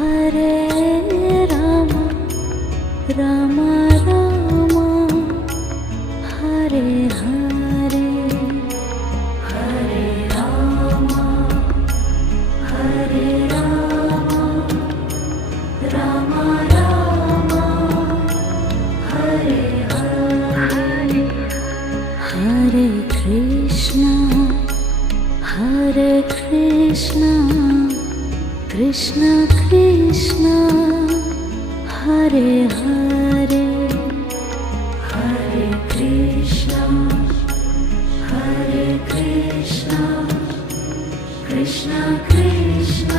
Hare Rama Rama Rama Hare Hare Hare Rama Hare Rama Rama Rama Hare Hare Hare Krishna Krishna Krishna Hare Hare Hare Krishna Krishna Krishna